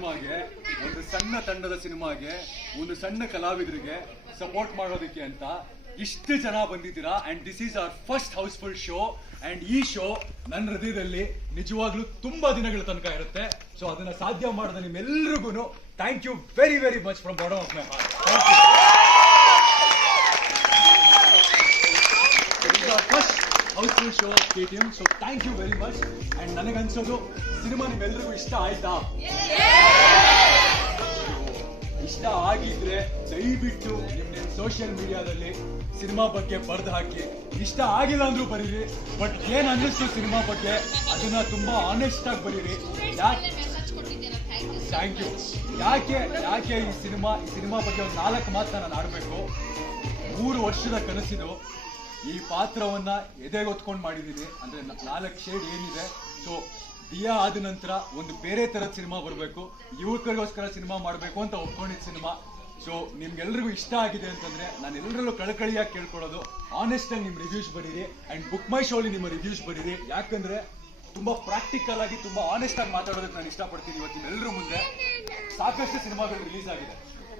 ಸಿನಿಮಾಗೆ ಒಂದು ಸಣ್ಣ ತಂಡದ ಸಿನಿಮಾಗೆ ಒಂದು ಸಣ್ಣ ಕಲಾವಿದರಿಗೆ ಸಪೋರ್ಟ್ ಮಾಡೋದಕ್ಕೆ ಅಂತ ಇಷ್ಟು ಜನ ಬಂದಿದ್ದೀರಾ and this is our first housefull show and ಈ ಶೋ ನನ್ನ ಹೃದಯದಲ್ಲಿ ನಿಜವಾಗ್ಲೂ ತುಂಬಾ ದಿನಗಳ ತನಕ ಇರುತ್ತೆ ಸೊ ಅದನ್ನ ಸಾಧ್ಯ ಮಾಡಿದ ನಿಮ್ಮೆಲ್ರಿಗೂ thank you very very much from bottom of my heart housefull show team so thank you very much and ನನಗನ್ಸೋದು cinema ನಿಮ್ಮೆಲ್ರಿಗೂ ಇಷ್ಟ ಆಯ್ತಾ ಇಷ್ಟ ಆಗಿದ್ರೆ ದಯವಿಟ್ಟು ನಿಮ್ ಸೋಷಿಯಲ್ ಮೀಡಿಯಾದಲ್ಲಿ ಸಿನಿಮಾ ಬಗ್ಗೆ ಬರ್ದು ಹಾಕಿ ಇಷ್ಟ ಆಗಿಲ್ಲ ಅಂದ್ರೂ ಬರೀರಿ ಬಟ್ ಏನ್ ಅನ್ನಿಸ್ತು ಸಿನಿಮಾ ಬಗ್ಗೆ ಅದನ್ನ ತುಂಬಾ ಆನೆಸ್ಟ್ ಆಗಿ ಬರೀರಿ ಯಾಕೆ ಥ್ಯಾಂಕ್ ಯು ಯಾಕೆ ಯಾಕೆ ಈ ಸಿನಿಮಾ ಈ ಸಿನಿಮಾ ಬಗ್ಗೆ ಒಂದು ನಾಲ್ಕು ಮಾತನ್ನ ನಾನು ಆಡಬೇಕು ಮೂರು ವರ್ಷದ ಕನಸಿದು ಈ ಪಾತ್ರವನ್ನ ಎದೆಗೊತ್ಕೊಂಡು ಮಾಡಿದ್ದೀನಿ ಅಂದ್ರೆ ನಾಲ್ಕು ಶೇಡ್ ಏನಿದೆ ಸೊ ದಿಯಾ ಆದ ನಂತರ ಒಂದು ಬೇರೆ ಥರದ ಸಿನಿಮಾ ಬರಬೇಕು ಯುವಕರಿಗೋಸ್ಕರ ಸಿನಿಮಾ ಮಾಡಬೇಕು ಅಂತ ಒಪ್ಕೊಂಡಿದ್ದ ಸಿನಿಮಾ ಸೊ ನಿಮ್ಗೆಲ್ರಿಗೂ ಇಷ್ಟ ಆಗಿದೆ ಅಂತಂದ್ರೆ ನಾನು ಎಲ್ಲರಲ್ಲೂ ಕಳಕಳಿಯಾಗಿ ಕೇಳ್ಕೊಳ್ಳೋದು ಆನೆಸ್ಟ್ ಆಗಿ ನಿಮ್ಮ ರಿವ್ಯೂಸ್ ಬರೀರಿ ಅಂಡ್ ಬುಕ್ ಮೈ ಶೋಲಿ ನಿಮ್ಮ ರಿವ್ಯೂಸ್ ಬರೀರಿ ಯಾಕಂದ್ರೆ ತುಂಬಾ ಪ್ರಾಕ್ಟಿಕಲ್ ಆಗಿ ತುಂಬಾ ಆನೆಸ್ಟ್ ಆಗಿ ಮಾತಾಡೋದಕ್ಕೆ ನಾನು ಇಷ್ಟಪಡ್ತೀನಿ ಇವತ್ತಿನ ಎಲ್ಲರೂ ಮುಂದೆ ಸಾಕಷ್ಟು ಸಿನಿಮಾಗಳು ರಿಲೀಸ್ ಆಗಿದೆ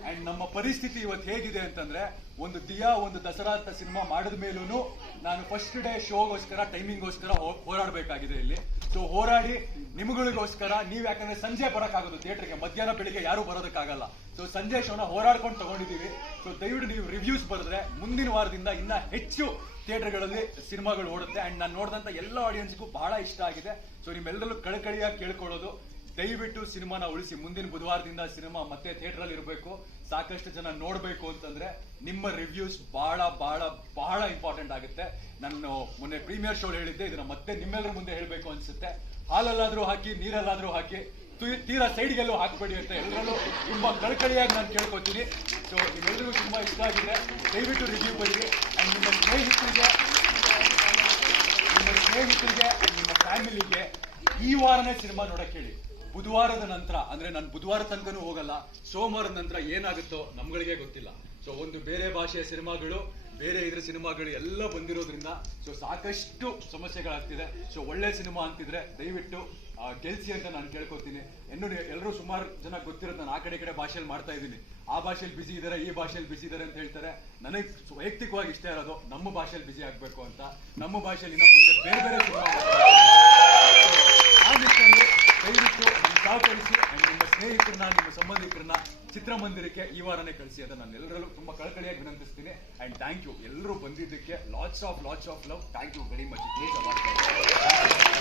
ಅಂಡ್ ನಮ್ಮ ಪರಿಸ್ಥಿತಿ ಇವತ್ತು ಹೇಗಿದೆ ಅಂತಂದ್ರೆ ಒಂದು ದಿಯಾ ಒಂದು ದಸರಾ ಅಂತ ಸಿನಿಮಾ ಮಾಡಿದ ಮೇಲೂ ನಾನು ಫಸ್ಟ್ ಡೇ ಶೋಗೋಸ್ಕರ ಟೈಮಿಂಗ್ಗೋಸ್ಕರ ಹೋರಾಡಬೇಕಾಗಿದೆ ಇಲ್ಲಿ ಸೊ ಹೋರಾಡಿ ನಿಮ್ಗಳಿಗೋಸ್ಕರ ನೀವು ಯಾಕಂದ್ರೆ ಸಂಜೆ ಬರೋಕ್ಕಾಗೋದು ಥಿಯೇಟರ್ಗೆ ಮಧ್ಯಾಹ್ನ ಬೆಳಿಗ್ಗೆ ಯಾರೂ ಬರೋದಕ್ಕಾಗಲ್ಲ ಸೊ ಸಂಜೆ ಶೋನ ಹೋರಾಡ್ಕೊಂಡು ತಗೊಂಡಿದ್ದೀವಿ ಸೊ ದಯವಿಟ್ಟು ನೀವು ರಿವ್ಯೂಸ್ ಬರೆದ್ರೆ ಮುಂದಿನ ವಾರದಿಂದ ಇನ್ನ ಹೆಚ್ಚು ಥಿಯೇಟರ್ಗಳಲ್ಲಿ ಸಿನಿಮಾಗಳು ಓಡುತ್ತೆ ಅಂಡ್ ನಾನು ನೋಡಿದಂಥ ಎಲ್ಲ ಆಡಿಯನ್ಸ್ಗೂ ಬಹಳ ಇಷ್ಟ ಆಗಿದೆ ಸೊ ನಿಮ್ಮೆಲ್ಲರಲ್ಲೂ ಕಳಕಳಿಯಾಗಿ ಕೇಳ್ಕೊಳ್ಳೋದು ದಯವಿಟ್ಟು ಸಿನಿಮಾನ ಉಳಿಸಿ ಮುಂದಿನ ಬುಧವಾರದಿಂದ ಸಿನಿಮಾ ಮತ್ತೆ ಥಿಯೇಟರ್ ಅಲ್ಲಿ ಇರಬೇಕು ಸಾಕಷ್ಟು ಜನ ನೋಡಬೇಕು ಅಂತಂದ್ರೆ ನಿಮ್ಮ ರಿವ್ಯೂಸ್ ಬಹಳ ಬಹಳ ಬಹಳ ಇಂಪಾರ್ಟೆಂಟ್ ಆಗುತ್ತೆ ನಾನು ಮೊನ್ನೆ ಪ್ರೀಮಿಯರ್ ಶೋ ಹೇಳಿದ್ದೆ ಇದನ್ನ ಮತ್ತೆ ನಿಮ್ಮೆಲ್ಲರ ಮುಂದೆ ಹೇಳಬೇಕು ಅನ್ಸುತ್ತೆ ಹಾಲಲ್ಲಾದ್ರೂ ಹಾಕಿ ನೀರಲ್ಲಾದ್ರೂ ಹಾಕಿ ತೀರಾ ಸೈಡ್ಗೆಲ್ಲೂ ಹಾಕ್ಬೇಡಿ ಅಂತ ಎಲ್ಲರಲ್ಲೂ ತುಂಬಾ ಕಳಕಳಿಯಾಗಿ ನಾನು ಕೇಳ್ಕೊತೀನಿ ಸೊ ನಿಮ್ಮೆಲ್ಲರಿಗೂ ತುಂಬಾ ಇಷ್ಟ ಆಗಿದೆ ದಯವಿಟ್ಟು ರಿವ್ಯೂ ಬರೀರಿ ಅಂಡ್ ನಿಮ್ಮ ಸ್ನೇಹಿತರಿಗೆ ನಿಮ್ಮ ಸ್ನೇಹಿತರಿಗೆ ನಿಮ್ಮ ಫ್ಯಾಮಿಲಿಗೆ ಈ ವಾರನೇ ಸಿನಿಮಾ ನೋಡಕ್ಕೆ ಹೇಳಿ ಬುಧವಾರದ ನಂತರ ಅಂದ್ರೆ ನಾನು ಬುಧವಾರ ತನಕನೂ ಹೋಗಲ್ಲ ಸೋಮವಾರದ ನಂತರ ಏನಾಗುತ್ತೋ ನಮ್ಗಳಿಗೆ ಗೊತ್ತಿಲ್ಲ ಸೊ ಒಂದು ಬೇರೆ ಭಾಷೆಯ ಸಿನಿಮಾಗಳು ಬೇರೆ ಇದ್ರ ಸಿನಿಮಾಗಳು ಎಲ್ಲ ಬಂದಿರೋದ್ರಿಂದ ಸೊ ಸಾಕಷ್ಟು ಸಮಸ್ಯೆಗಳಾಗ್ತಿದೆ ಸೊ ಒಳ್ಳೆ ಸಿನಿಮಾ ಅಂತಿದ್ರೆ ದಯವಿಟ್ಟು ಗೆಲ್ಸಿ ಅಂತ ನಾನು ಕೇಳ್ಕೊತೀನಿ ಇನ್ನು ಎಲ್ಲರೂ ಸುಮಾರು ಜನ ಗೊತ್ತಿರೋದು ನಾನು ಆ ಕಡೆ ಕಡೆ ಭಾಷೆಯಲ್ಲಿ ಮಾಡ್ತಾ ಇದ್ದೀನಿ ಆ ಭಾಷೆಯಲ್ಲಿ ಬಿಸಿ ಇದ್ದಾರೆ ಈ ಭಾಷೆಯಲ್ಲಿ ಬಿಸಿ ಇದ್ದಾರೆ ಅಂತ ಹೇಳ್ತಾರೆ ನನಗೆ ವೈಯಕ್ತಿಕವಾಗಿ ಇಷ್ಟ ಇರೋದು ನಮ್ಮ ಭಾಷೆಯಲ್ಲಿ ಬಿಸಿ ಆಗಬೇಕು ಅಂತ ನಮ್ಮ ಭಾಷೆಯಲ್ಲಿ ಇನ್ನ ಮುಂದೆ ಬೇರೆ ಬೇರೆ ಸಿನಿಮಾ ನಿಟ್ಟಿನಲ್ಲಿ ದಯವಿಟ್ಟು ಸಹಕರಿಸಿ ನಿಮ್ಮ ಸ್ನೇಹಿತರನ್ನ ನಿಮ್ಮ ಸಂಬಂಧಿಕರನ್ನ ಚಿತ್ರಮಂದಿರಕ್ಕೆ ಈ ವಾರನೇ ಕಳಿಸಿ ಅಂತ ನಾನು ಎಲ್ಲರಲ್ಲೂ ತುಂಬಾ ಕಳಕಳಿಯಾಗಿ ವಿನಂತಿಸ್ತೀನಿ ಅಂಡ್ ಥ್ಯಾಂಕ್ ಯು ಎಲ್ಲರೂ ಬಂದಿದ್ದಕ್ಕೆ lots of lots of love thank you very much please award